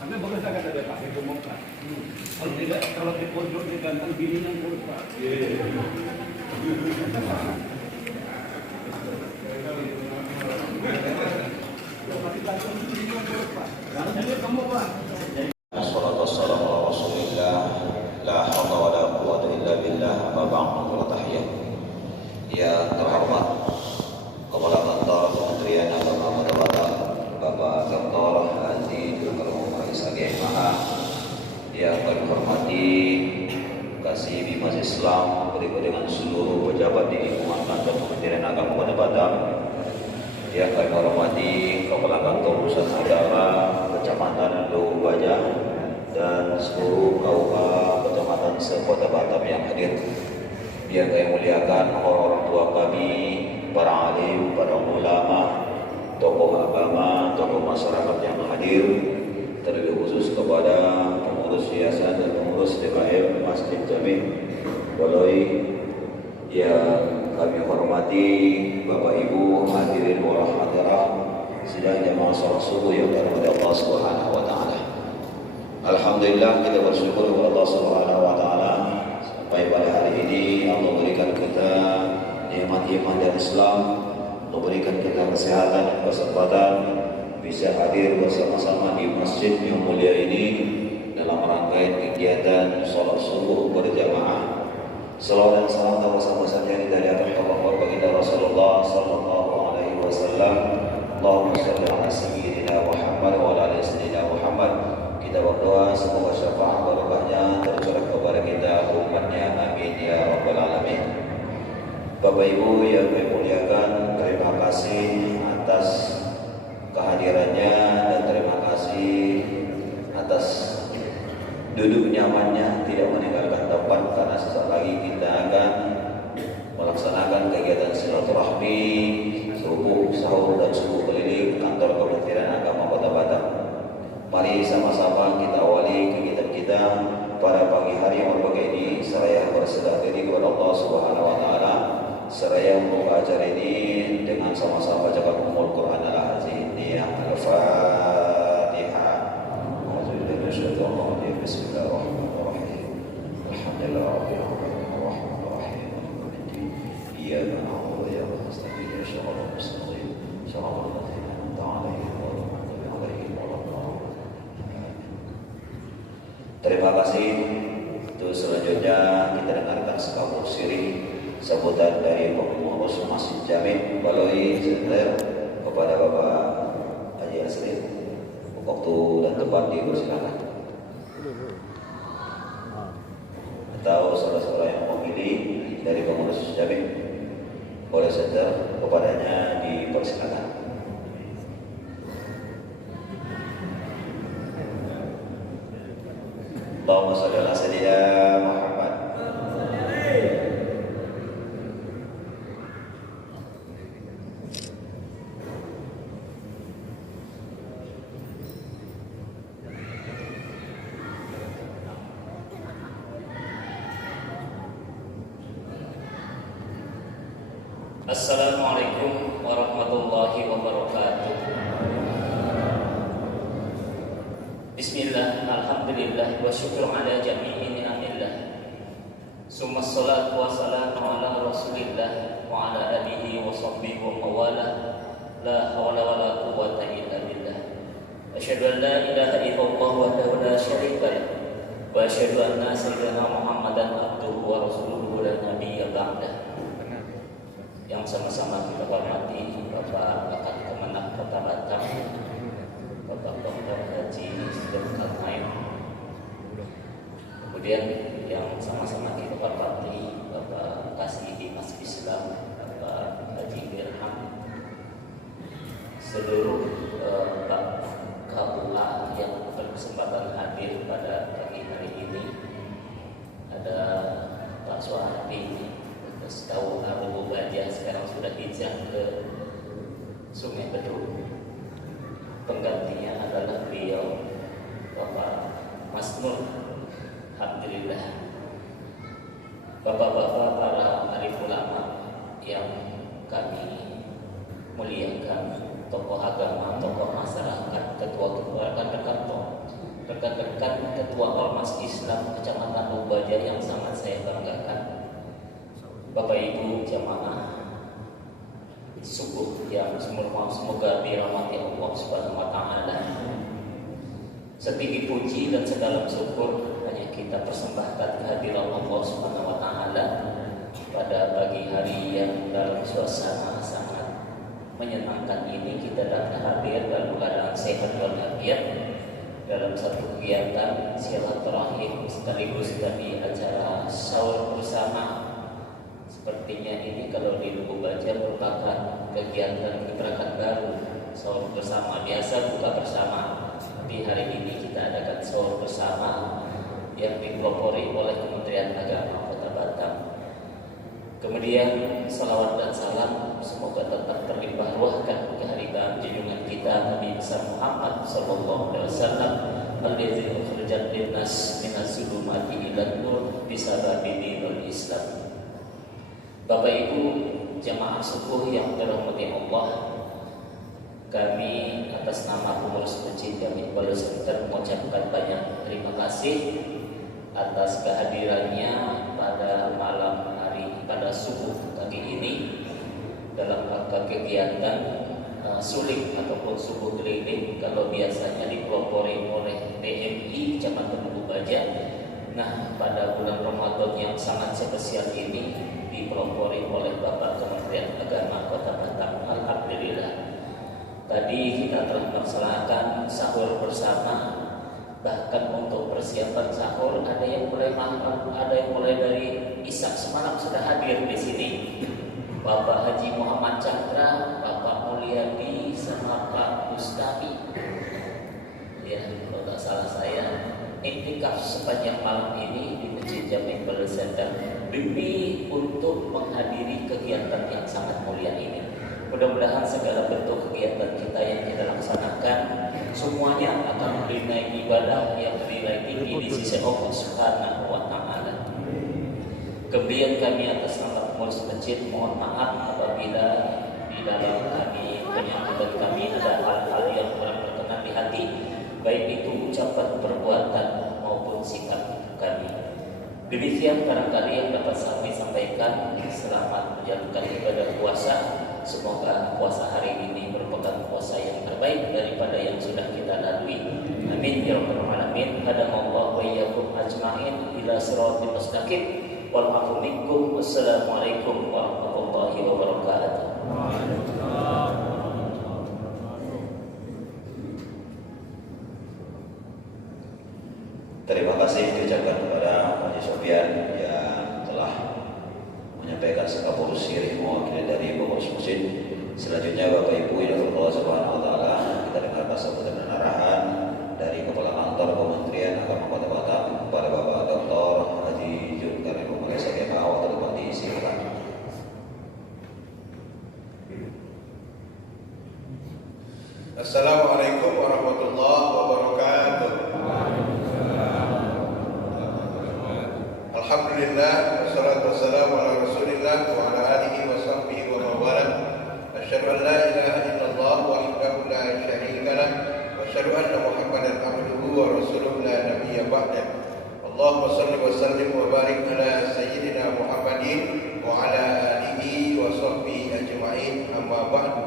Karena bagus agak ada pakai bongkar. Kalau tidak, kalau di pojok dia ganteng gini yang kurva. Wassalatu wassalamu ala Rasulillah, la haula wala quwwata illa billah, amma ba'du. Tahiyat. Ya terhormat Kepala Kantor Kementerian Agama Kota Batam, Bapak Dr. Haji Dr. Faris MA, yang kami hormati Kasih Bimas Islam, berikut dengan seluruh pejabat di lingkungan Kantor Kementerian Agama Kota Batam, yang kami hormati Kepala Kantor Pusat Agama Kecamatan Lubaja dan seluruh KUA Kecamatan se-Kota Batam yang hadir. Yang kami muliakan orang tua kami, para alim, para ulama, tokoh agama, tokoh masyarakat yang hadir, terlebih khusus kepada pengurus yayasan dan pengurus DKM Masjid Jami Boloi yang kami hormati, Bapak Ibu hadirin wal hadirat sidang jamaah salat subuh yang dirahmati Allah Subhanahu wa taala. Alhamdulillah, kita bersyukur kepada Allah Subhanahu wa taala sampai pada hari ini Allah berikan kita nikmat iman dan Islam, memberikan kita kesehatan dan kesempatan bisa hadir bersama-sama di masjid yang mulia ini dalam rangkaian kegiatan salat subuh berjamaah. Salawat dan salam bersama-sama dari atas kabar baginda Rasulullah sallallahu alaihi wasallam. Allahumma shalli ala sayyidina Muhammad wa ala ali sayyidina Muhammad. Kita berdoa semoga syafaat barokahnya tercurah kepada kita umatnya, amin ya rabbal alamin. Bapak Ibu yang kami muliakan, terima kasih atas kehadirannya dan terima kasih atas duduk nyamannya, tidak meninggalkan tempat, karena sesaat lagi kita akan melaksanakan kegiatan silaturahmi, subuh, sahur dan subuh keliling kantor Kementerian Agama Kota Batam. Mari sama-sama kita awali kegiatan kita pada pagi hari yang berbahagia ini, seraya berserah diri kepada Allah Subhanahu wa taala, seraya membuka acara ini dengan sama-sama bacakan Ummul Quran al-Azim yang Al-Fatihah. Bismillahirrahmanirrahim. Alhamdulillahirabbil alamin. Iyyaka na'budu wa iyyaka nasta'in. Shiratal mustaqim. Shiratal ladzina an'amta 'alaihim ghairil maghdubi 'alaihim waladdallin. Terima kasih. Untuk selanjutnya kita dengarkan sekabur sirih sambutan dari pengurus Masjid Jami Baloi Center kepada Bapak Haji Asri. Waktu dan tempat dipersilakan. Atau saudara-saudara yang memilih dari pengurus Jami Baloi Center, kepadanya dipersilakan. Allahumma shalli ala sayyidina Muhammad. Assalamualaikum warahmatullahi wabarakatuh. Bismillah, alhamdulillah, wa syukur ala jami'i ni'amillah. Summa salatu wa salamu ala rasulillah wa ala alihi wa sahbihi wa mawala. La hawla wa la quwwata illa billah. Asyhadu an la ilaha illallah wahdahu la syarika lah, wa asyhadu anna sayyidina Muhammadan abduhu wa rasuluhu la nabiyya ba'dah. Yang sama-sama kita hormati Bapak Bakat Kemenang Kota Batam, Bapak Dr. Haji Dr. Naim. Kemudian yang sama-sama kita hormati Bapak Kasih Bimas Islam, Bapak Haji Dirham, seluruh KUA yang berkesempatan hadir pada pagi hari ini. Ada Pak Soehardi, terus KUA Lubu Baja, sekarang sudah hijrah ke Sungai Bedung. Penggantinya adalah beliau Bapak Mas Nur. Alhamdulillah. Bapak-bapak para arif ulama yang kami muliakan, tokoh agama, tokoh masyarakat, ketua-ketua, rekan-rekan ketua Ormas Islam Kecamatan Lubaja yang sangat saya banggakan, Bapak Ibu jamaah subuh yang semoga dirahmati Allah Subhanahu wa taala. Setinggi puji dan sedalam syukur hanya kita persembahkan kehadiran Allah Subhanahu wa taala pada pagi hari yang dalam suasana sangat menyenangkan ini. Kita dapat hadir dalam keadaan sehat walafiat dalam satu kegiatan silaturahim sekaligus dari acara sahur bersama. Sepertinya ini kalau di Lubu Baja merupakan kegiatan gerakan baru, sahur bersama. Biasa buka bersama, tapi hari ini kita adakan sahur bersama yang dipelopori oleh Kementerian Agama Kota Batam. Kemudian salawat dan salam semoga tetap terlimpah ruahkan kehadiran junjungan kita Nabi besar Muhammad sallallahu alaihi wasallam, alladzi ukhrijat linnas minas zulumati ilan nur bisababi dinil Islam. Bapak Ibu jamaah subuh yang dirahmati Allah, kami atas nama pengurus Masjid Jami Iqbal Center mengucapkan banyak terima kasih atas kehadirannya pada malam hari, pada subuh pagi ini dalam rangka kegiatan suling ataupun subuh keliling. Kalau biasanya dipelopori oleh DMI Kecamatan Lubu Baja, nah pada bulan Ramadan yang sangat spesial ini dipelopori oleh Bapak Kementerian Agama Kota Batam. Alhamdulillah. Tadi kita telah melaksanakan sahur bersama. Bahkan untuk persiapan sahur ada yang mulai malam, ada yang mulai dari Isya semalam sudah hadir di sini. Bapak Haji Muhammad Chandra, Bapak Mulyadi, sama Pak Mustami. Ya, kalau tak salah saya iktikaf sepanjang malam ini di Masjid Jami Iqbal Center demi untuk menghadiri kegiatan yang sangat mulia ini. Mudah-mudahan segala bentuk kegiatan kita yang kita laksanakan semuanya akan bernilai ibadah yang bernilai tinggi di sisi Allah Subhanahu wa taala. Kemudian kami atas nama pengurus masjid mohon maaf apabila di dalam kami penyambutan kami ada hal-hal yang kurang berkenan di hati, baik itu ucapan, perbuatan maupun sikap kami. Demikian barangkali yang dapat kami sampaikan. Selamat menjalankan ibadah puasa. Semoga puasa hari ini merupakan puasa yang terbaik daripada yang sudah kita lalui. Amin ya rabbal alamin. Hadamallahu wa iyyakum ajma'in ila siratal mustaqim. Wal afu minkum. Wassalamualaikum warahmatullahi wabarakatuh. Terima kasih diucapkan kepada Haji Sofyan yang telah menyampaikan sekapur sirih mewakili dari pengurus masjid. Selanjutnya Bapak Ibu yang Allah Subhanahu wa taala, kita dengarkan sambutan dan arahan dari Kepala Kantor Kementerian Agama Kota Batam kepada Bapak Dr. Haji Zulkarnain Malaysia KMA. Terima kasih. Silakan. Assalamualaikum warahmatullahi wabarakatuh. Alhamdulillah, wassalatu wassalamu ala Rasulillah wa ala alihi wa sahbihi wa mawala. Asyhadu an la ilaha illallah wahdahu la syarika lah wa asyhadu anna Muhammadan abduhu wa rasuluhu la nabiyya ba'dah. Allahumma shalli wa sallim wa barik ala sayyidina Muhammadin wa ala alihi wa sahbihi ajma'in. Amma ba'du.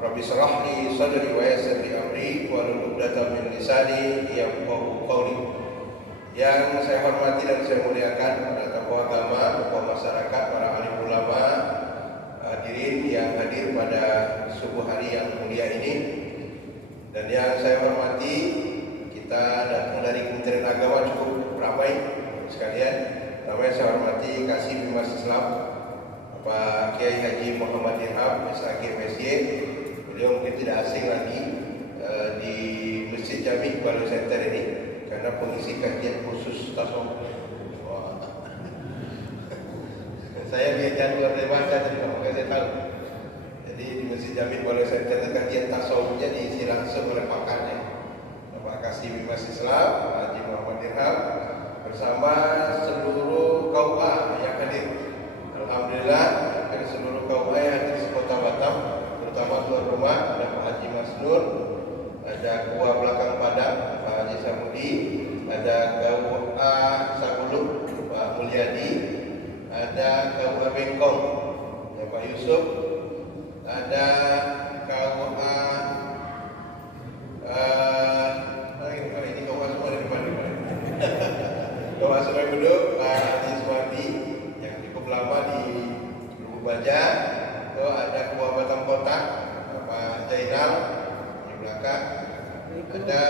Rabbi shrah li sadri wa yassir li amri wa hlul 'uqdatam min lisani yafqahu qawli. Yang saya hormati dan saya muliakan para tokoh agama, tokoh masyarakat, para alim ulama, hadirin yang hadir pada subuh hari yang mulia ini. Dan yang saya hormati, kita datang dari Kementerian Agama cukup ramai sekalian. Pertama saya hormati Kasih Bimas Islam Bapak Kiai Haji Muhammad Dirham SAG MSY. beliau mungkin tidak asing lagi di Masjid Jami Kuala Center ini karena pengisi kajian khusus tasawuf. Saya lihat jadwal dari baca tadi, makanya saya tahu. Jadi di Masjid Jami Kuala Center kajian tasawufnya diisi langsung oleh pakarnya, Bapak Kasih Bimas Islam, Pak Haji Muhammad Dirham, bersama seluruh KUA yang hadir. Alhamdulillah, dari seluruh KUA yang hadir di Kota Batam, terutama tuan rumah ada Pak Haji Masnur, ada KUA Belakang Padang Pak Haji Samudi, ada KUA Saguluk Pak Mulyadi, ada KUA Bengkong ya Pak Yusuf, ada KUA ini KUA semua dari depan KUA Sungai Beduk Pak Haji Suwadi yang cukup lama di Lubuk Baja. Itu ada KUA Batam Kota Pak Jainal di belakang. Ada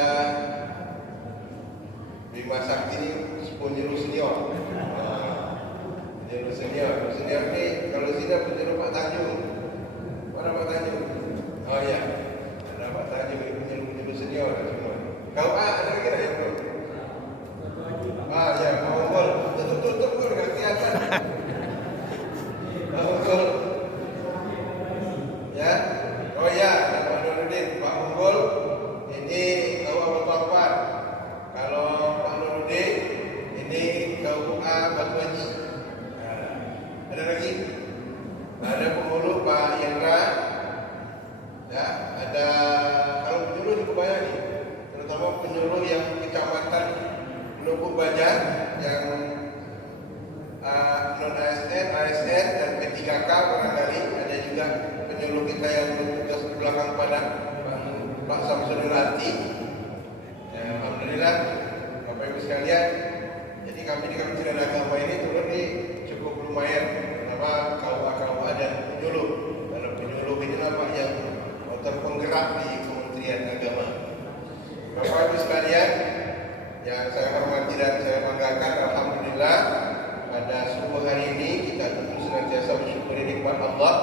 Bima Sakti ini penjuru senior. Penjuru senior ini kalau sini penjuru Pak Tanjung. Mana Pak Tanjung? Oh ya, ada Pak Tanjung ini penjuru senior semua. Kau ada lagi yang belum? Ya, Mongol. Tutup nggak kelihatan. Mongol. Ya, oh ya, Pak Nuruddin, Pak Mongol. Ini KUA Batu. Kalau Pak Nuruddin, ini KUA Batu Haji. Ada lagi? Ada pengurus Pak Yendra. Ya, ada kalau penyuluh cukup banyak nih, terutama penyuluh yang kecamatan Lubuk Baja yang non ASN, ASN dan P3K barangkali. Ada juga penyuluh kita yang bertugas di belakang Padang, Pak Samsudin Lati. Ya, alhamdulillah, Bapak Ibu sekalian. Jadi kami di Kementerian Agama ini turun di cukup lumayan, terutama KUA dan penyuluh. Karena penyuluh ini apa yang terpenggerak di Kementerian Agama. Bapak Ibu sekalian, yang saya hormati dan saya banggakan, alhamdulillah pada subuh hari ini kita tentu senantiasa bersyukuri nikmat Allah.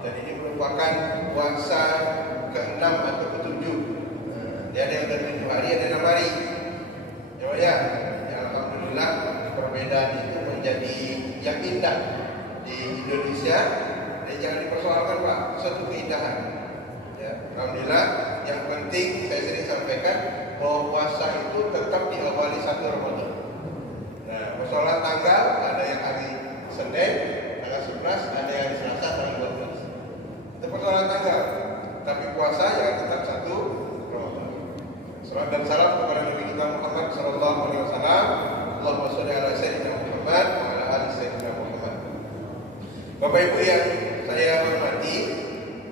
Dan ini merupakan puasa ke-6 atau ke-7. Dia ada yang ke 7 hari, ada 6 hari. Ya, alhamdulillah perbedaan itu menjadi yang indah di Indonesia. Dan jangan dipersoalkan Pak, suatu keindahan. Ya, alhamdulillah. Yang penting saya sering sampaikan bahwa puasa itu tetap diawali 1 Ramadan. Nah, persoalan tanggal ada yang hari Senin tanggal 11, ada yang hari Selasa tanggal 12. Itu persoalan tanggal. Tapi puasa yang tetap 1 Ramadan. Salam dan salam kepada Nabi kita Muhammad sallallahu alaihi wasallam. Allahumma shalli ala sayyidina Muhammad wa ala ali sayyidina Muhammad. Bapak Ibu yang saya hormati,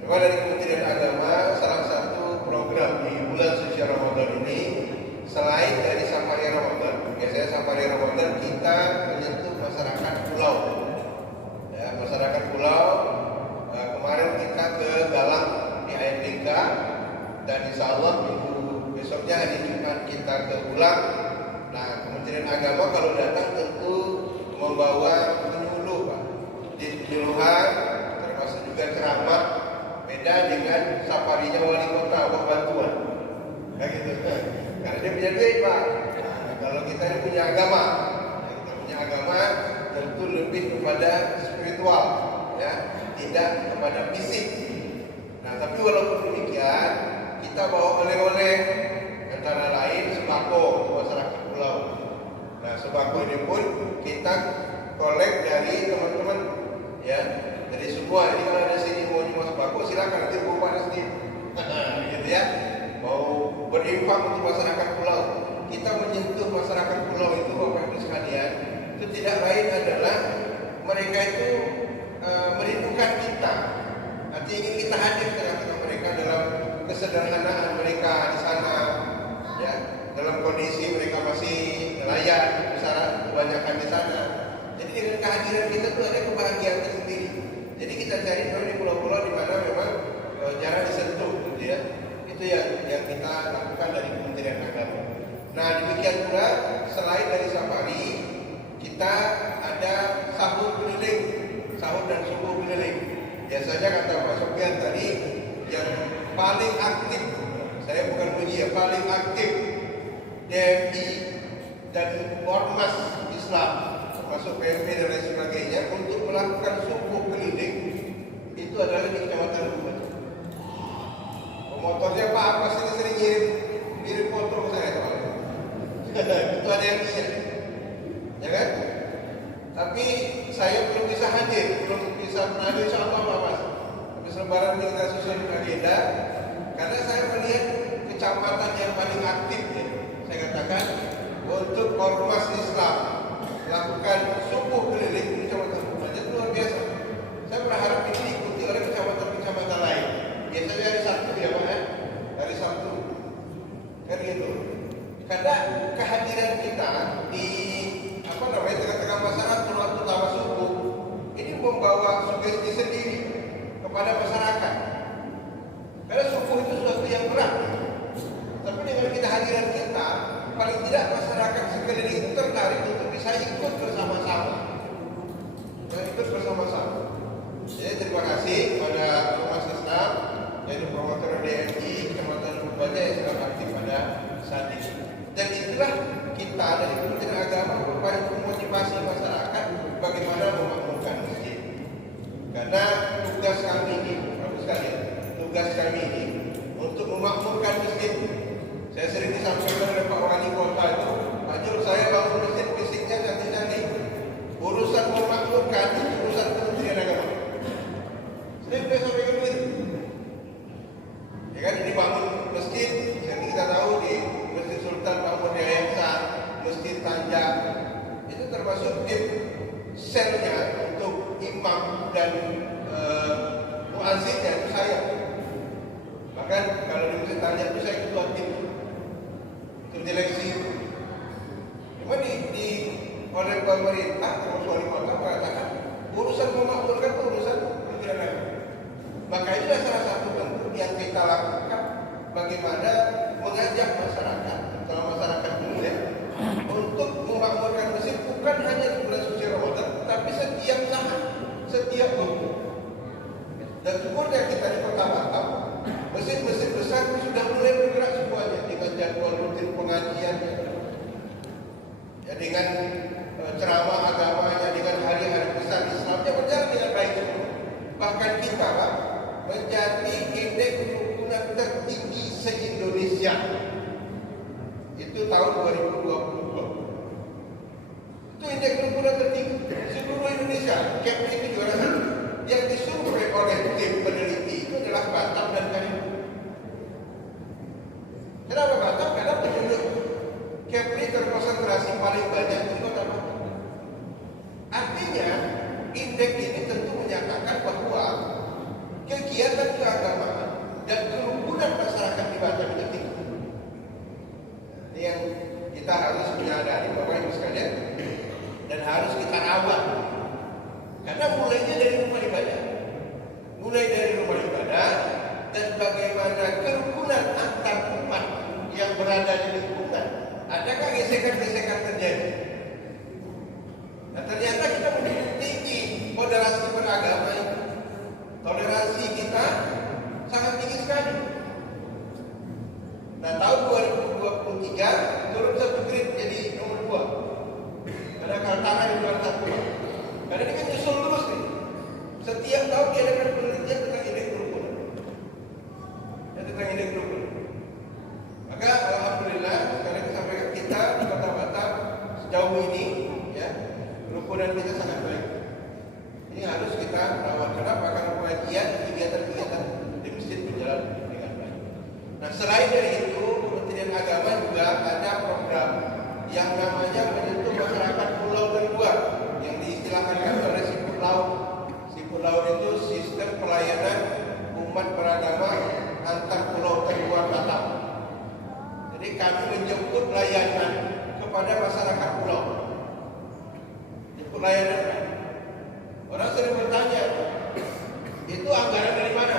memang dari Kementerian Agama salah satu program di bulan suci Ramadan ini, selain dari Safari Ramadan, biasanya Safari Ramadan kita menyentuh masyarakat pulau. Ya, masyarakat pulau. Kemarin kita ke Galang di ANDK dan insya Allah minggu besoknya hari Jumat kita ke Pulang. Nah, Kementerian Agama kalau datang tentu membawa penyuluh Pak, di penyuluhan termasuk juga ceramah. Beda dengan safarinya wali kota buat bantuan. Kayak gitu. Karena dia punya duit Pak. Nah, kalau kita ini punya agama, kita punya agama tentu lebih kepada spiritual, ya, tidak kepada fisik. Nah, tapi walaupun demikian, kita bawa oleh-oleh antara lain sembako untuk masyarakat pulau. Nah, sembako ini pun kita kolek dari teman-teman, ya. Jadi semua ini kalau ada sini mau nyumbang sembako silakan, nanti bawa sendiri. Gitu ya. Mau berinfak untuk masyarakat pulau. Kita menyentuh masyarakat pulau itu Bapak Ibu sekalian, itu tidak lain adalah mereka itu merindukan kita. Nanti ingin kita hadir tengah-tengah mereka dalam kesederhanaan mereka di sana, ya, dalam kondisi mereka masih nelayan, besar kebanyakan di sana. Jadi dengan kehadiran kita itu ada kebahagiaan tersendiri. Jadi kita cari di pulau-pulau di mana memang jarang disentuh, gitu ya. Itu yang kita lakukan dari Kementerian Agama. Nah, demikian pula selain dari safari, kita ada sahur keliling, sahur dan subuh keliling. Biasanya kata Pak Sofian tadi, yang paling aktif, saya bukan puji ya, paling aktif DMI dan Ormas Islam termasuk PMP dan lain sebagainya untuk melakukan subuh keliling itu adalah di Kecamatan Lumajang. Motornya Pak Abbas ini sering kirim foto ke saya teman-teman. Itu ada yang iya, ya kan? Tapi saya belum bisa hadir, belum bisa hadir insya Allah Pak Mas. Habis Lebaran ini kita susun agenda, karena saya melihat kecamatan yang paling aktif ya, saya katakan untuk Ormas Islam melakukan subuh keliling di Kecamatan Lumajang luar biasa. Saya berharap ini diikuti oleh kecamatan-kecamatan lain. Biasanya hari Sabtu ya Pak ya, hari Sabtu kan gitu. Karena kehadiran kita di tengah-tengah masyarakat waktu utama subuh ini membawa sugesti sendiri kepada masyarakat. Karena subuh itu sesuatu yang berat. Tapi dengan kita hadiran kita, paling tidak masyarakat sekeliling itu tertarik untuk bisa ikut bersama-sama. Jadi terima kasih pada Ormas Islam, yaitu promotor DMI Kecamatan Lumajang yang sedang aktif pada saat ini. Dan itulah kita dari Kementerian Agama berupaya memotivasi masyarakat bagaimana memakmurkan masjid. Karena tugas kami ini, bagus sekali, tugas kami ini untuk memakmurkan masjid. Saya sering disampaikan oleh Pak Wali Kota itu, Pak Jul, saya bangun masjid fisiknya cantik-cantik. Urusan memakmurkan itu urusan Kementerian Agama. Sering saya sampaikan begitu. Ya kan, ini bangun masjid, yang kita tahu di Masjid Sultan Mahmud Yahya, Masjid Tanjak, itu termasuk selnya untuk imam dan muazzinnya itu saya. Bahkan kalau di Masjid Tanjak itu saya ketua tim untuk seleksi. Cuma oleh pemerintah termasuk wali kota mengatakan urusan memakmurkan itu urusan Kementerian Agama. Maka inilah salah satu bentuk yang kita lakukan bagaimana mengajak masyarakat, kalau masyarakat dulu ya, untuk memakmurkan masjid bukan hanya di bulan suci Ramadan, tapi setiap saat, setiap waktu. Dan syukurnya kita di Kota Batam, masjid-masjid besar sudah mulai bergerak semuanya dengan jadwal rutin pengajian, ya dengan ceramah agamanya, dengan hari-hari besar Islamnya berjalan dengan baik. Bahkan kita Pak, menjadi indeks kerukunan tertinggi se-Indonesia. Itu tahun 2022. Itu indeks kerukunan tertinggi seluruh Indonesia. Kepri itu juara satu. Yang disurvei oleh tim peneliti itu adalah Batam dan Kalimantan. Kenapa Batam? Karena penduduk Kepri terkonsentrasi paling banyak di Kota Batam. Artinya indeks ini tentu menyatakan bahwa kegiatan keagamaan dan kerukunan masyarakat di Batam itu tinggi. Ini yang kita harus menyadari bahwa itu sekalian dan harus kita rawat. Karena mulainya dari rumah ibadah, dan bagaimana kerukunan antar umat yang berada di lingkungan. Adakah gesekan-gesekan terjadi? Nah, ternyata kita menjadi tinggi moderasi beragama itu. Toleransi kita sangat tinggi sekali. Nah, tahun 2023 turun satu grade jadi nomor 2. Karena Kaltara di luar 1. Karena ini kan nyusul terus nih. Setiap tahun diadakan penelitian tentang indeks kerukunan. Maka alhamdulillah sekarang sampaikan kita di Kota Batam sejauh ini ya kerukunan kita sangat baik. Ini harus kita rawat. Kenapa? Karena pengajian, kegiatan-kegiatan di masjid berjalan dengan baik. Nah, selain dari itu, Kementerian Agama juga ada program yang namanya menyentuh masyarakat pulau terluar yang diistilahkan oleh Siput Laut. Siput Laut itu sistem pelayanan umat beragama antar pulau terluar Batam. Jadi kami menjemput layanan kepada masyarakat pulau. Jemput layanan. Orang sering bertanya, itu anggaran dari mana?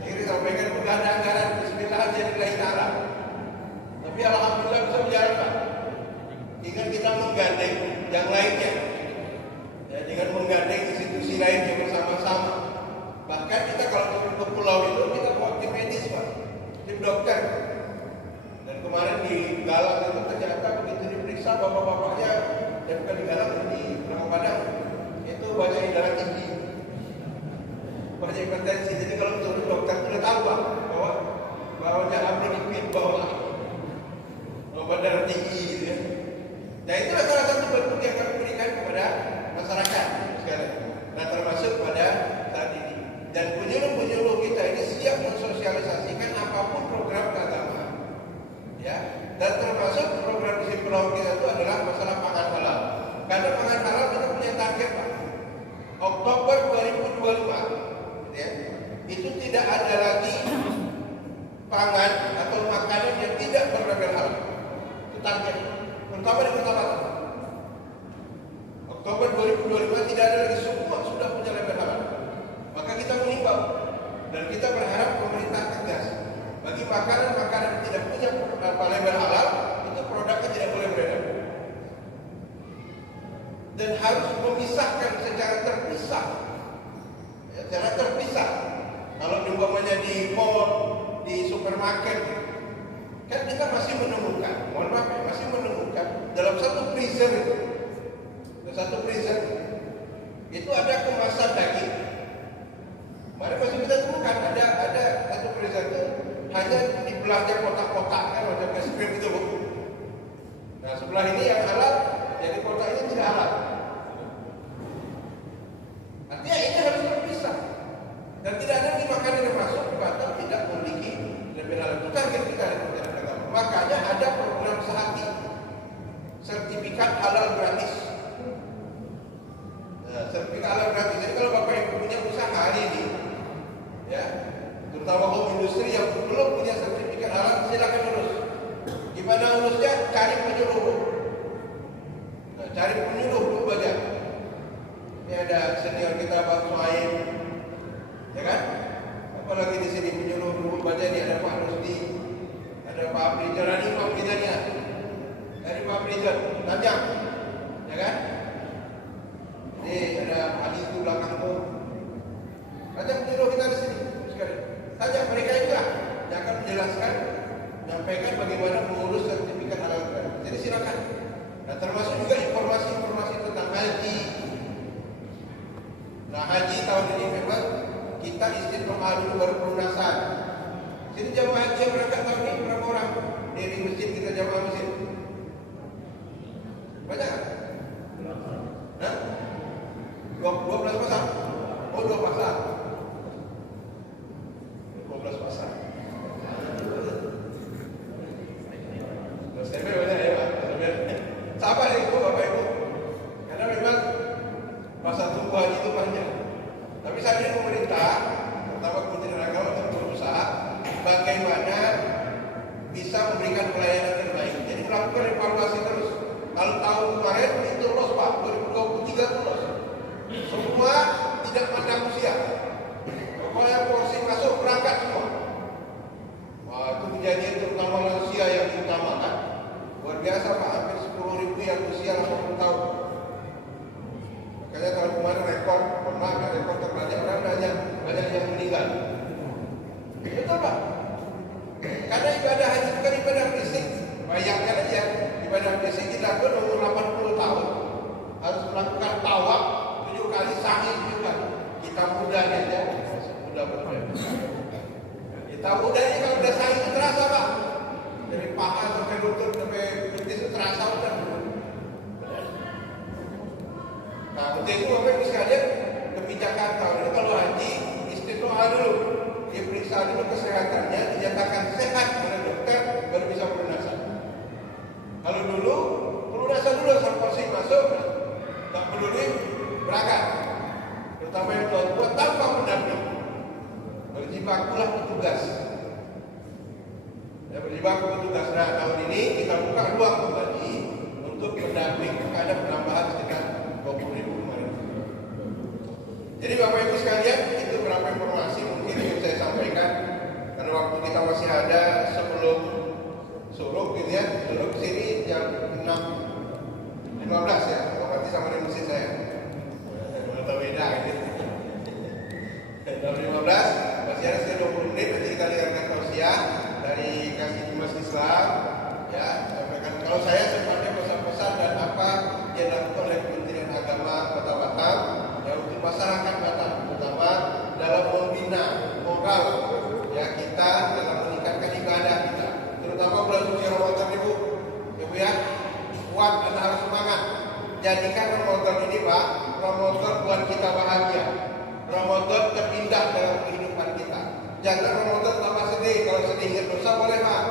Ini sampaikan bukan ada anggaran, bismillah aja lillahi ta'ala. Tapi alhamdulillah bisa menjalankan. Tinggal kita menggandeng yang lainnya. hipertensi. Jadi kalau turun dokter sudah tahu Pak, bahwa dia amlodipin bawah obat darah tinggi gitu ya. Nah itu salah satu bentuk yang kami berikan kepada masyarakat sekarang. Nah termasuk pada saat ini. Dan penyuluh-penyuluh kita ini siap mensosialisasikan apapun program agama. Ya, dan termasuk program di Pulau kita itu adalah masalah pangan halal. Karena pangan halal kita punya target Pak. Oktober 2025 ya, itu tidak ada lagi pangan atau makanan yang tidak berlabel halal. Itu target. Terutama di Kota Batam. Oktober 2025 tidak ada lagi, semua sudah punya label halal. Maka kita mengimbau dan kita berharap pemerintah tegas. Bagi makanan-makanan yang tidak punya label halal, itu produknya tidak boleh beredar. Dan harus memisahkan secara terpisah. Ya, secara terpisah. Kalau umpamanya di mall, di supermarket, kan kita masih menemukan, mohon maaf ya, masih menemukan dalam satu freezer itu ada kemasan daging. Mari masih kita temukan ada satu freezer itu hanya dibelahnya kotak-kotak kan macam es krim itu Bu. Nah sebelah ini yang halal, jadi kotak ini tidak halal. Artinya ini harus terpisah dan tidak ada di makanan yang masuk ke Batam tidak memiliki label halal. Itu target kita di Kementerian Agama. Makanya ada program Sehati, sertifikat halal gratis. Nah, sertifikat halal gratis. Jadi kalau Bapak Ibu punya usaha hari ini, ya, terutama home industry yang belum punya sertifikat halal, silakan urus. Gimana urusnya? Cari penyuluh. Nah, cari penyuluh dulu aja. Ini ada senior kita Pak Suhaim, ya kan? Apalagi di sini penyuluh dulu aja nih, ada Pak Rusdi, ada Pak Abrizal, ada Imam kita nih, dari Pak Abrizal, Tanjang, ya kan? Ini ada Ali itu belakang tuh. Ada penyuluh kita di sini sekali. Tanya mereka juga yang akan menjelaskan, menyampaikan bagaimana mengurus sertifikat halal. Jadi silakan. Nah termasuk juga informasi-informasi tentang haji. Nah haji tahun ini memang kita istiqomah dulu baru pelunasan. Jadi jamaah haji yang berangkat tahun ini berapa orang? Di masjid kita jamaah masjid. Banyak? Nah? 12 pasang? Oh 2 pasang. 12 pasang. Saya banyak ya Pak. Sabar ya Ibu, Bapak Ibu. Karena memang masa tunggu haji itu panjang. Tapi saat ini pemerintah, terutama Kementerian Agama dan berusaha bagaimana bisa memberikan pelayanan terbaik. Jadi melakukan evaluasi terus. Kalau tahun kemarin itu loss Pak, 2023 itu loss. Semua tidak pandang usia. Pokoknya porsi masuk berangkat semua. Wah itu kejadian terutama lansia yang diutamakan. Luar biasa Pak, hampir 10.000 yang usia 80 tahun. Makanya tahun kemarin rekor, rekor terbanyak orang banyak yang meninggal. Betul Pak. Karena ibadah haji bukan ibadah fisik. Bayangkan aja, ibadah fisik dilakukan umur 80 tahun. Harus melakukan tawaf 7 kali, sa'i 7 kali. Kita mudanya aja, mudah-mudahan. Kita mudanya kalau udah sa'i itu terasa Pak. Dari paha sampai lutut sampai betis itu terasa udah. Nah, untuk itu Bapak Ibu sekalian, kebijakan tahun ini kalau haji istiqomah dulu, diperiksa dulu kesehatannya, dinyatakan sehat oleh dokter, baru bisa pelunasan. Kalau dulu pelunasan dulu sampai porsi masuk, tak peduli berangkat. Terutama yang tua tanpa pendamping, berjibakulah petugas. Ya, berjibaku petugas. Nah, tahun ini kita buka ruang kembali untuk pendamping. Maka ada penambahan sekitar 20.000 kemarin. Jadi Bapak Ibu sekalian, itu beberapa informasi mungkin yang saya sampaikan. Karena waktu kita masih ada sebelum suruh gitu ya. Suruh kesini jam 6.15 ya. Berarti sama dengan mesin saya. Atau beda gitu. Jam 15 masih ada sekitar 20 menit. Nanti kita dengarkan tausiah dari Kasih Dimas Islam. Ya, sampaikan. Kalau saya sebenarnya pesan-pesan dan apa yang dilakukan oleh Kementerian Agama Kota Batam ya untuk masyarakat Batam, terutama dalam membina moral ya kita dalam meningkatkan ibadah kita, terutama bulan suci Ramadan Ibu, ya kuat dan harus semangat. Jadikan Ramadan ini Pak, Ramadan buat kita bahagia, Ramadan terindah dalam kehidupan kita. Jangan Ramadan tambah sedih. Kalau sedih ingat dosa boleh Pak,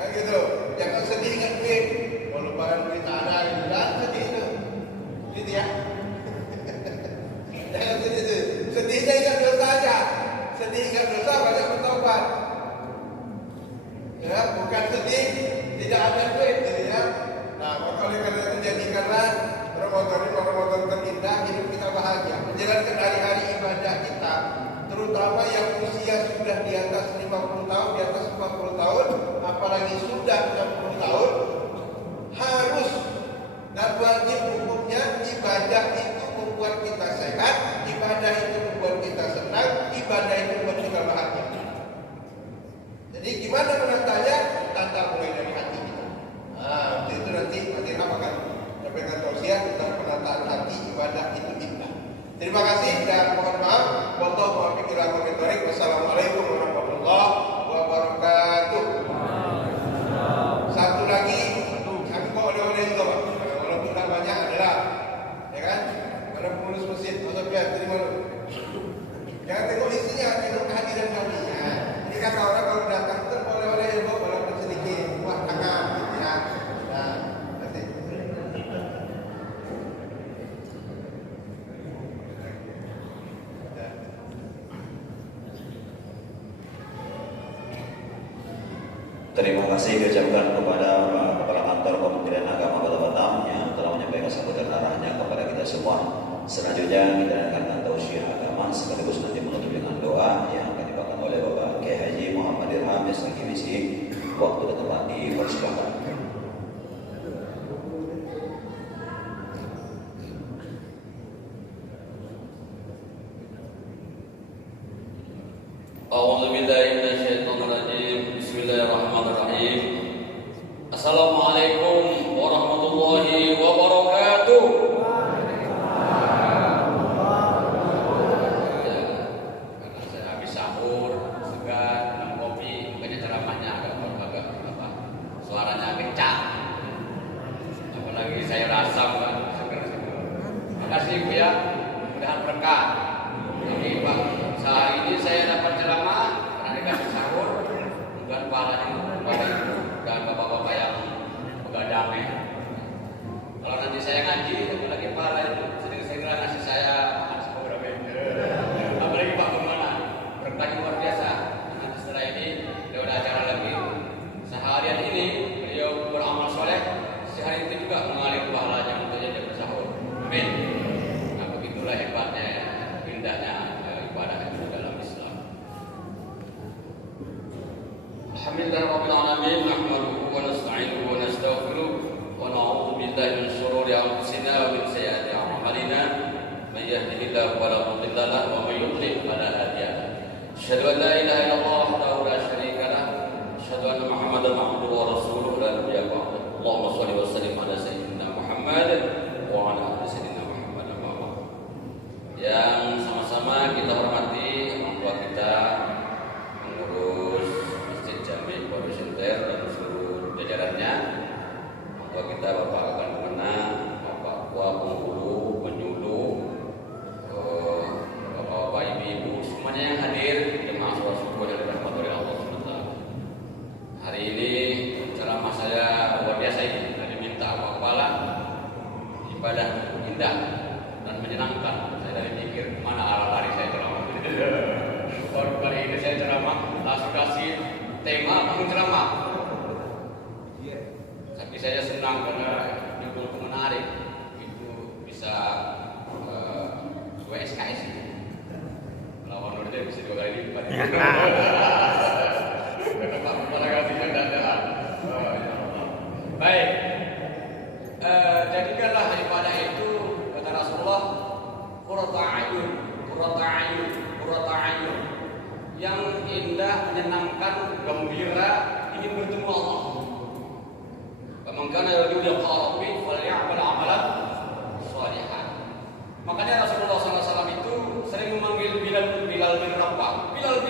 kayak gitu. Jangan sedih ingat duit, mau lebaran duit tak ada gitu, jangan sedih itu, gitu ya. Jangan sedih itu, sedihnya ingat dosa aja. Sedih ingat dosa banyak bertobat. Ya, bukan sedih tidak ada duit, gitu ya. Nah, maka oleh karena itu jadikanlah Ramadan ini Ramadan terindah, hidup kita bahagia, menjalankan hari-hari ibadah kita, terutama yang usia sudah di atas 50 tahun, di atas 40 tahun, apalagi sudah 60 tahun, harus dan wajib hukumnya ibadah itu membuat kita sehat, ibadah itu membuat kita senang, ibadah itu membuat kita bahagia. Jadi gimana menantanya? Tata mulai dari hati kita. Nah, itu nanti apa kan? Sampaikan tausiah tentang penataan hati, ibadah itu indah. Terima kasih dan mohon maaf. Wallahu muwaffiq ila aqwamit thoriq. Wassalamualaikum warahmatullahi wabarakatuh. Satu lagi, kami bawa oleh-oleh juga Pak. Walaupun tak banyak adalah, ya kan? Mana pengurus masjid, Ustaz Biar, terima dulu. Jangan tengok isinya, tengok kehadiran kami. Ya. Ini kan orang kalau datang itu oleh-oleh yang bawa walaupun sedikit, buat tangan, gitu ya. Nah, nanti. Terima kasih diucapkan kepada Kepala Kantor Kementerian Agama Kota Batam yang telah menyampaikan sambutan arahnya kepada kita semua. Selanjutnya kita akan tausiah agama sekaligus nanti menutup dengan doa yang akan dibacakan oleh Bapak Kiai Haji Muhammad Dirham SKMC. Waktu dan tempat dipersilakan. Bismillahirrahmanirrahim. Assalamualaikum warahmatullahi wabarakatuh. Ya, karena saya habis sahur, segar, minum kopi, makanya ceramahnya agak suaranya kencang. Apalagi saya rasam kan, seger-seger. Terima kasih Bu ya, mudah-mudahan berkah. Jadi Pak, saat ini saya dapat ceramah karena dikasih sahur. Dan pahalanya kepada ibu dan bapak-bapak yang begadang ya. Kalau nanti saya ngaji, lagi pahala itu sering-sering ngasih saya makan sekolah apalagi Pak Bagaimana berkahnya luar biasa. Nanti setelah ini beliau ada acara lagi. Seharian ini beliau beramal soleh, sehari itu juga mengalir pahalanya untuk jadi bersahur. Amin. Nah begitulah hebatnya ya, indahnya ibadah itu dalam Islam. Alhamdulillahirabbil alamin, nahmaduhu wa nasta'inuhu wa nastaghfiruh wa na'udzu billahi min shururi anfusina wa min sayyiati a'malina. May yahdihillahu fala mudilla lahu wa may yudlil fala hadiya lahu. Asyhadu an la ilaha illallah wahdahu la syarika lahu, asyhadu anna Muhammadan abduhu wa rasuluhu la nabiyya ba'dahu. Allahumma shalli wa sallim ala sayyidina Muhammad wa ala ali sayyidina Muhammad wa ba'd. Yang sama-sama kita hormati orang tua kita, pengurus Masjid Jami Pondok Center dan seluruh jajarannya, orang tua kita Bapak Akan Kemana, Bapak Tua Penghulu, Penyuluh, Bapak-bapak, ibu-ibu, semuanya yang hadir, jemaah sholat subuh yang dirahmati oleh Allah SWT. Hari ini ceramah saya luar biasa ini, dari minta Pak Kepala, ibadah indah dan menyenangkan. Saya dari pikir mana arah lari saya ceramah. Baru kali ini saya ceramah langsung kasih tema pun ceramah. Tapi saya senang karena judul menarik itu bisa SKS itu. Lawan Nurdin bisa 2 kali lipat. Karena Pak Kepala kasihnya tidak ada. Baik. Jadikanlah ibadah itu kata Rasulullah qurrata ayun yang indah, menyenangkan, gembira, ingin bertemu Allah. Faman kana yarju liqa rabbih falya'mal 'amalan shalihan. Makanya Rasulullah SAW itu sering memanggil Bilal bin Rabah. Bilal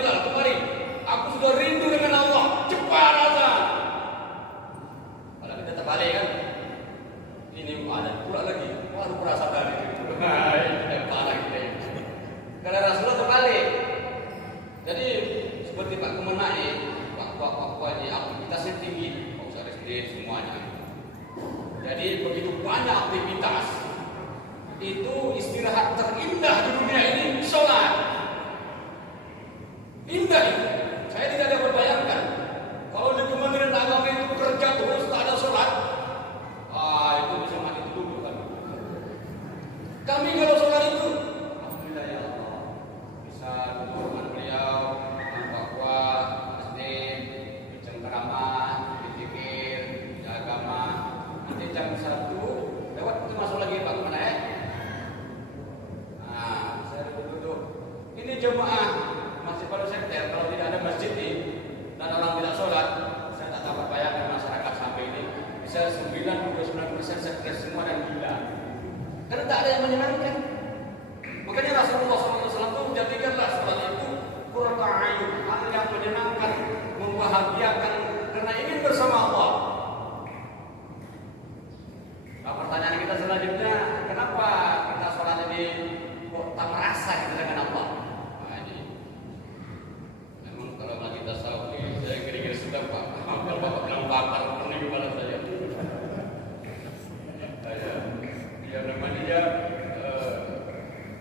seperti Pak Kemenang ini aktivitasnya tinggi, Pak Ustaz Resdin semuanya. Jadi begitu banyak aktivitas, itu istirahat terindah di dunia ini sholat. Indah itu. Saya tidak dapat bayangkan kalau di Kementerian Agama itu kerja terus tak ada sholat, itu bisa mati dulu kan. Kami kalau sholat itu, alhamdulillah ya Allah, bisa duduk dengan beliau, tanpa kuat, Resdin, bercengkerama, berzikir, di agama. Nanti jam 1 lewat itu masuk lagi Pak Kemana ya? Nah, saya duduk. Ini jemaah masih pada sektor, kalau tidak ada masjid ini dan orang tidak sholat, saya tak dapat bayangkan masyarakat sampai ini bisa 99% stres semua dan gila. Karena tak ada yang menyenangkan. Makanya Rasulullah SAW itu menjadikanlah sholat itu qurrata a'yun, hal yang menyenangkan, membahagiakan, karena ingin bersama Allah. Nah, pertanyaan kita selanjutnya, kenapa kita sholat ini kok tak merasa kita dengan Allah? Nah, ini memang kalau lagi tasawuf ini saya kira-kira sudah Pak. Kalau Bapak bilang bakar, ini kepala saya. Ya namanya dia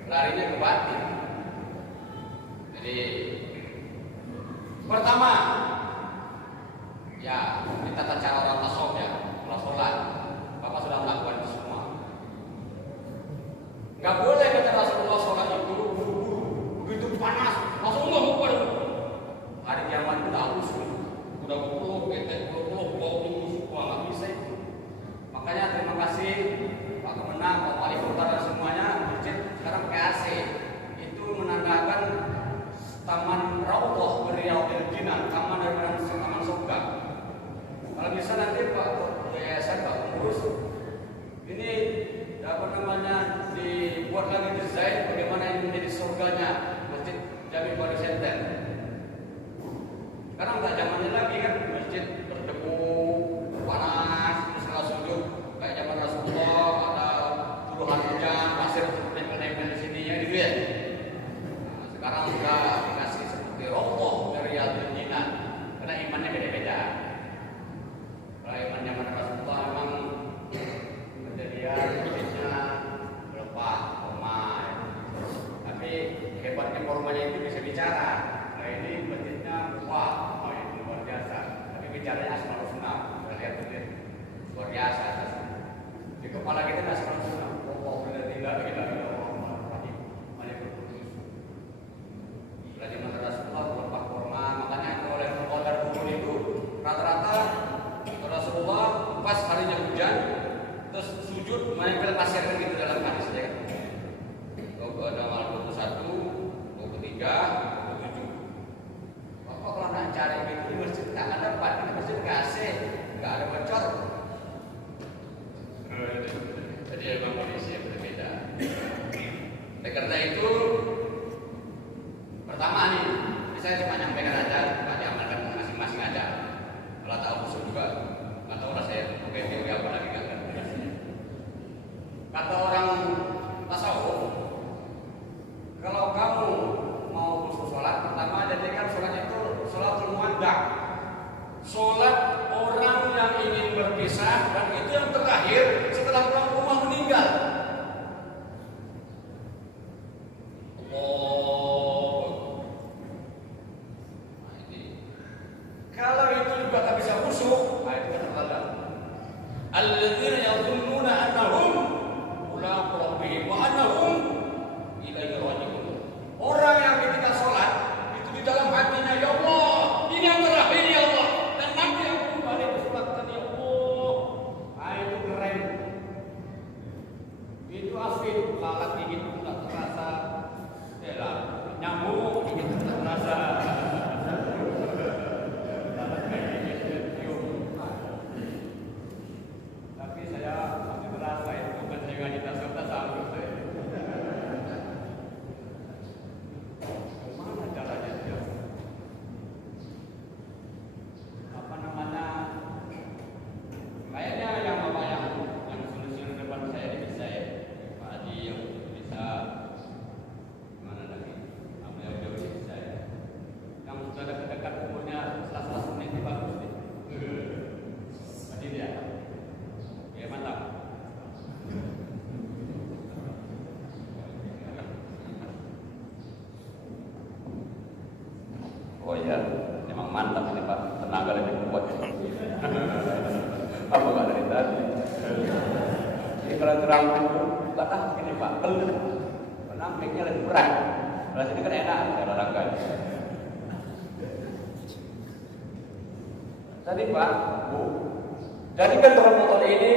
larinya ke batin. Jadi pertama, ya kita tata cara orang tasawuf ya, kalau sholat. Bapak sudah melakukan itu semua. Gak boleh kata Rasulullah sholat itu buru-buru, begitu panas, langsung Akbar. Hari kiamat udah halus, udah peluk, bau ini semua nggak bisa itu. Makanya terima kasih Pak Kemenang, Pak Wali Kota dan semuanya, masjid sekarang pakai AC. Itu menandakan Taman Raudhah Riyadhil Jinan, taman daripada taman surga. Kalau bisa nanti Pak Yayasan, Pak Pengurus, ini apa namanya dibuat lagi desain bagaimana ini menjadi surganya Masjid Jami Badu Center. Karena nggak zamannya lagi kan masjid berdebu, panas, terus kalau sujud kayak zaman Rasulullah ada tuduhan hujan, pasir nempel-nempel di sininya gitu ya. Nah, sekarang sudah dikasih seperti Raudhah Riyadhil Jinan, karena imannya beda-beda. Kalau iman zaman Rasulullah memang kejadian masjidnya lepas, rumah. Tapi hebatnya formanya itu bisa bicara. Nah ini masjidnya kuat, itu luar biasa. Tapi bicaranya asmaul husna, kita lihat sendiri, luar biasa. Di kepala kita asmaul husna. Allah benar tidak kita Malik berputus. Pada zaman Rasulullah lepas forma, makanya kalau level qadar kubur itu rata-rata Rasulullah pas harinya hujan terus sujud menempel pasir gitu dalam hadis ya. Nomor 21, 23, 27. Bapak kalau nak cari itu di masjid tak ada dapat, di masjid nggak AC, nggak ada bocor. Jadi memang kondisi yang berbeda. Oleh karena itu, pertama nih, saya cuma nyampaikan aja, nggak diamalkan masing-masing aja. Kalau tahu usul juga, nggak tahu lah saya mungkin teori apa lagi nggak ada. Kata orang tasawuf, kalau kamu mau khusus sholat, pertama jadikan sholat itu sholatul muwaddah, sholat orang yang ingin berpisah, dan itu yang terakhir setelah pulang rumah meninggal. Nah, ini. Kalau itu juga tak bisa khusyuk, nah itu kata-kata alladzina yadhunnuna annahum mulaqu rabbihim wa annahum ilaihi raji'un. Orang yang ketika sholat itu di dalam hatinya, ya Allah, ini yang terakhir ya Allah, dan nanti aku kembali bersolatkan ya Allah. Nah itu keren. Itu asli lalat dingin tak terasa, nyamuk dingin tak terasa. Tapi saya masih merasa itu bukan dengan kita serta sanggup saya. Oh iya, memang mantap ini Pak, tenaga lebih kuat. Apa nggak dari tadi? Ini kalau terang batah ini Pak, penampingnya lebih berat. Kalau sini kan enak, cara olahraga. Tadi Pak, Bu, jadi kan Ramadan ini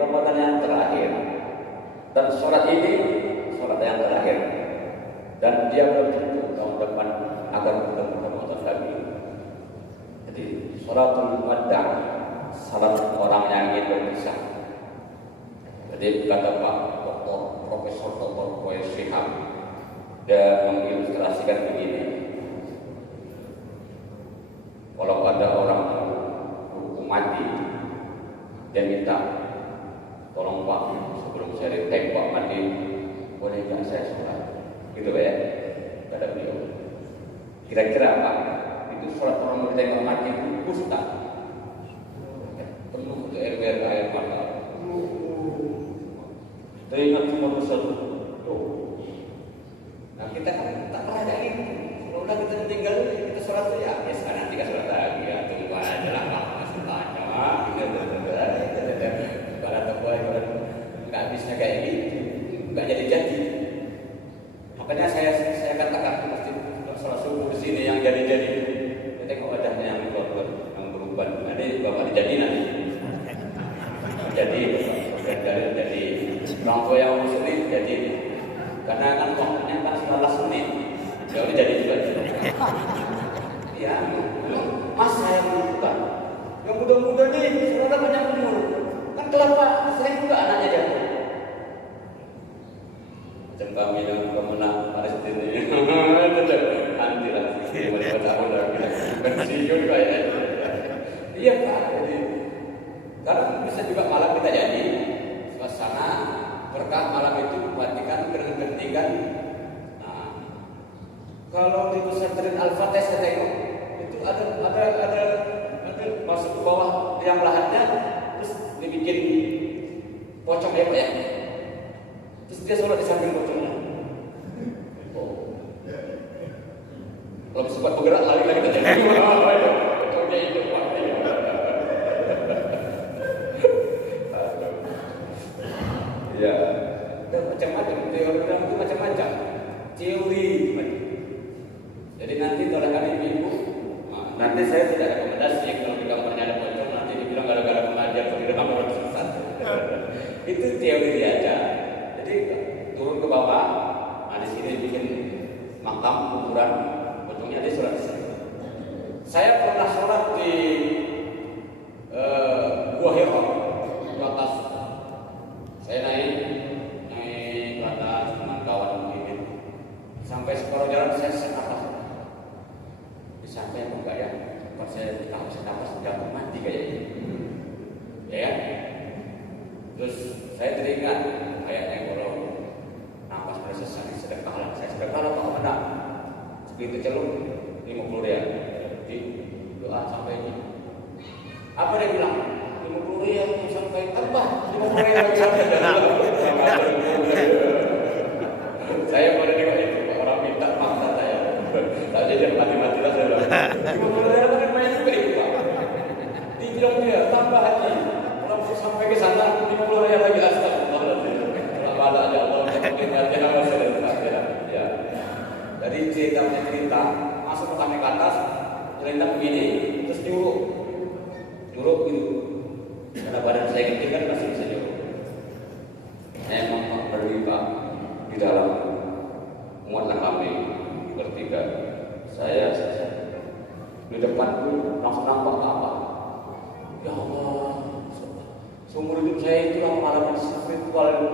Ramadan yang terakhir, dan sholat ini sholat yang terakhir, dan dia belum tentu tahun depan akan bertemu Ramadan lagi. Jadi sholatul wada', salat orang yang ingin berpisah. Jadi kata Pak Dr. Profesor Dr. Boy Shihab, dia mengilustrasikan begini. Kalau ada orang hukum mati, dia minta, tolong Pak, sebelum saya ditembak mati, boleh nggak saya sholat? Gitu ya, kata beliau. Kira-kira Pak, itu sholat orang ditembak mati itu kusta, penuh untuk air mata. Teringat semua dosa. Nah kita kan tak pernah ada ini. Kalau udah kita meninggal, kita sholat ya. Sekarang nanti sholat lagi ya. Tunggu aja lah, masih banyak. Kalau takwa nggak habisnya kayak gitu, nggak jadi. Makanya saya katakan pasti sholat subuh di sini yang jadi. Kita tengok wajahnya yang berubah. Ini bapak dijadi nanti. Jadi orang tua yang muslim jadi, karena kan waktunya kan 19 menit, jadi juga. Ya, mas saya buka. Yang muda-muda nih, sudah banyak umur. Kan kelapa, saya juga anaknya jatuh. Macam kami yang pemenang Palestina ini, anti lah, lima tahun lagi, pensiun kayak. Iya Pak, jadi sekarang bisa juga malam kita jadi suasana berkah malam itu mematikan kerengan. Nah, kalau di pesantren Al-Fatih saya tengok itu ada masuk ke bawah yang lahannya, terus dibikin pocong ya Pak ya, terus dia sholat di samping pocongnya. Kalau sempat bergerak lari lagi kita jadi pocongnya itu Pak. Ya, dan macam-macam teori itu macam-macam teori. Jadi nanti kalau kali ibu, nanti saya tidak rekomendasi kalau di kamarnya ada pocong nanti dibilang gara-gara mengajar di kamar orang sesat. Itu teori aja. Jadi turun ke bawah, nah di sini bikin makam kuburan, pocongnya dia sholat di sini. Saya pernah sholat di Gua Hira di atas. Saya naik ke atas dengan kawan begini. Sampai separuh jalan saya sesak sampai enggak ya? Pas saya nafas jatuh mati kayaknya. Ya. Terus saya teringat kayaknya kalau nafas pada sesak sedekah. Saya sedekah lah Pak benar. Segitu celup 50 rial. Jadi doa sampai ini. Apa dia bilang? 50 rial sampai tambah 50 rial lagi. Saya pada dengar itu orang minta maksa saya. Tak jadi mati-mati lah saya. 50 rial kan banyak juga itu Pak. Dibilang dia tambah lagi. Kalau sampai ke sana 50 rial lagi astagfirullahaladzim. Kalau ada aja Allah mungkin aja nama saya. Ya. Jadi cerita masuk ke kami ke atas, cerita begini, terus juruk gitu. Karena badan saya kecil kan masih bisa jauh. Emang Pak berlipat di dalam muatlah kami bertiga. Saya di depanku langsung nampak apa? Ya Allah, seumur hidup saya itu pengalaman spiritual yang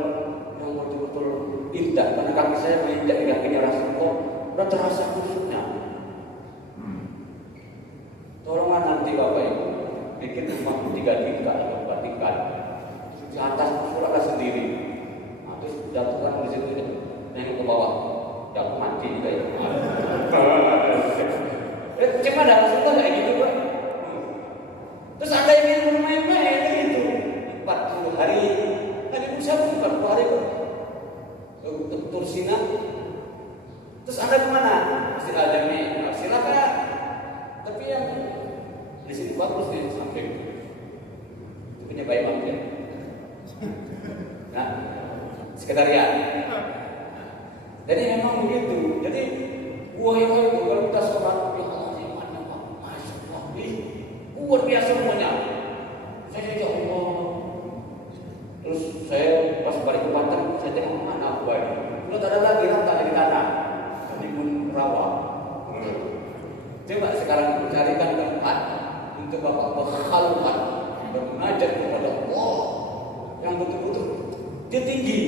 betul-betul indah. Karena kaki saya menginjak di kakinya Rasulullah, udah terasa khusyuknya. Tolonglah nanti Bapak Ibu bikin rumah 3 tingkat atau 4 tingkat. Di atas sholatlah sendiri. Nah, terus jatuhkan di situ, nengok ke bawah, jatuh mati juga ya. Cuma ada Rasulullah kayak gitu Pak. Terus ada yang ingin main-main gitu. 40 hari, Nabi Musa 40 hari ke Tursina. Terus Anda kemana? Silakan. bagus di samping. Itu punya bayi mampir. Nah, sekretariat. Jadi memang begitu. Jadi gua yang itu kalau kita sholat, ya Allah, imannya masya Allah, luar biasa semuanya. Saya ya Allah. Terus saya pas balik ke Banten, saya tengok mana gua ini. Belum ada lagi rata di tanah, ini pun rawa. Coba sekarang carikan tempat untuk bapak berkhalumat bermunajat kepada Allah yang betul-betul dia tinggi.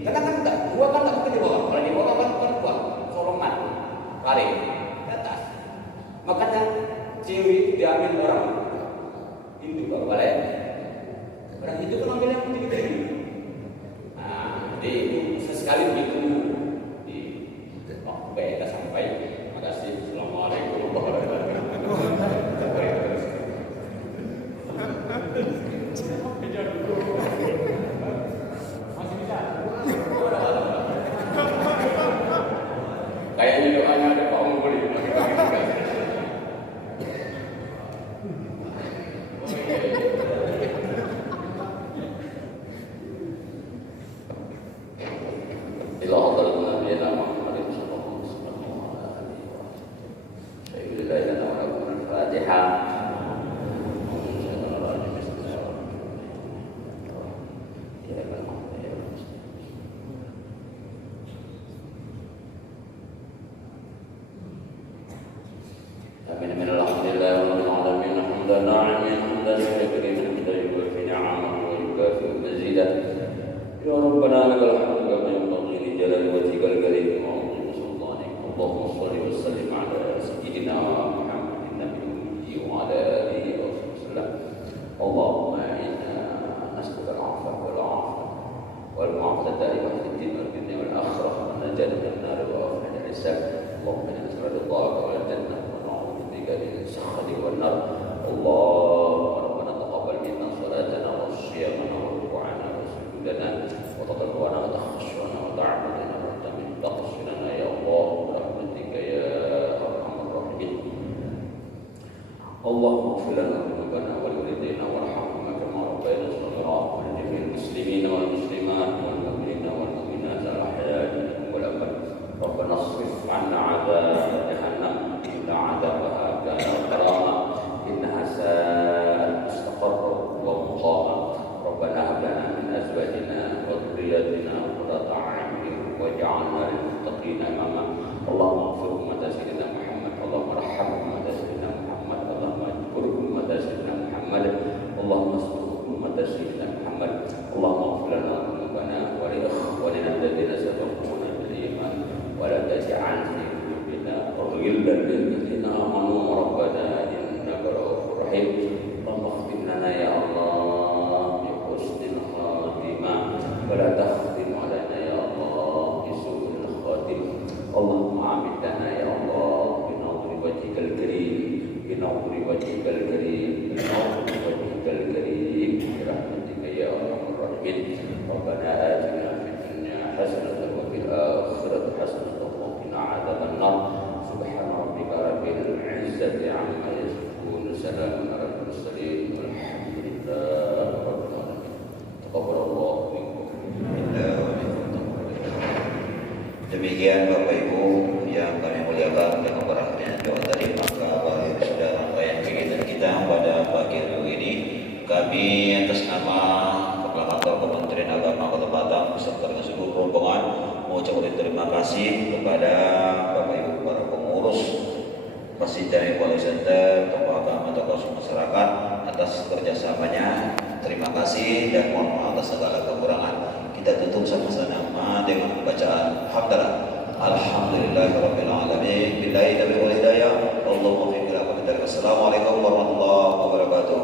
Karena kan gua kan tak mungkin di bawah. Kalau di bawah kan gua solongan, kare di atas. Makanya cewek diambil orang Hindu kalau balik. Orang Hindu kan ambil yang tinggi. Nah, jadi itu sesekali begitu. Baik, kita sampai. Terima kasih. Assalamualaikum warahmatullahi wabarakatuh. Kayaknya doanya ada Pak Muli. Ya Rabbana lakal hamdu kama yanbaghi li jalali wajhikal karim wa 'azimi sultanik. Allahumma shalli wa sallim ala sayyidina Muhammadin nabiyil ummi wa ala alihi wa sallam. Allahumma inna nas'aluka al-'afwa wal 'afwa wal mu'afata daimah fid din wal dunya wal akhirah wa najata minan nar wa afiyatan hisab. Allahumma inna nas'aluka ridhaka wal jannah wa na'udzu bika min sakhatika wan nar. Allahumma rabbana taqabbal minna salatana wa siyamana wa ruku'ana wa sujudana wa taqabbal wa takhashshana wa ta'abbudana wa tamin taqsirana ya Allah rahmatika ya arhamar rahimin. Allahumma ighfir lana dhunubana wa liwalidayna warhamhuma kama rabbayana shaghira wa li jami'il muslimina wal muslimat wal mu'minina wal mu'minat al ahya'i minhum wal amwat. Rabbana asrif 'anna 'adzab jahannam inna 'adzabaha kana gharama innaha sa'at mustaqarra wa muqama. Rabbana hab lana min azwajina wa dhurriyyatina qurrata a'yun waj'alna lil muttaqina imama. Allahumma ighfir ummata sayyidina Muhammad, Allahumma arham ummata sayyidina Muhammad, Allahumma ajbur ummata sayyidina Muhammad, Allahumma astur ummata sayyidina Muhammad. Allahumma ighfir lana dhunubana wa li ikhwanina alladhina sabaquna bil iman wa la taj'al fi qulubina ghillan lil ladzina amanu rabbana innaka ra'ufur rahim. Allahumma khtim lana ya Allah bi husnil khatimah wa la takhtim alaina ya Allah bi su'il khatim. Allahumma amin lana ya Allah bi nawri wajhikal karim, bi nawri wajhikal karim, bi nawri wajhikal karim bi rahmatika ya arhamar rahimin. Rabbana atina fid dunya hasanatan wa fil akhirati hasanatan wa qina adzaban nar. Subhana rabbika rabbil izzati amma yasifun, salamun alal mursalin walhamdulillahi rabbil alamin. Taqabbalallahu minkum. Demikian Bapak Ibu yang kami muliakan dengan berahnya doa tadi, maka berakhir sudah rangkaian kegiatan kita pada pagi hari ini. Kami atas nama Proklamator Kementerian Agama Kota Batam beserta dengan seluruh rombongan mengucapkan terima kasih kepada Bapak Ibu para pengurus Masjid Jami Pondok Center, tokoh agama, tokoh masyarakat atas kerjasamanya. Terima kasih dan mohon maaf atas segala kekurangan. Kita tutup sama-sama dengan bacaan hamdalah. Alhamdulillahirabbil alamin. Billahi taufiq wal hidayah. Allahumma fi ila qadar. Assalamualaikum warahmatullahi wabarakatuh.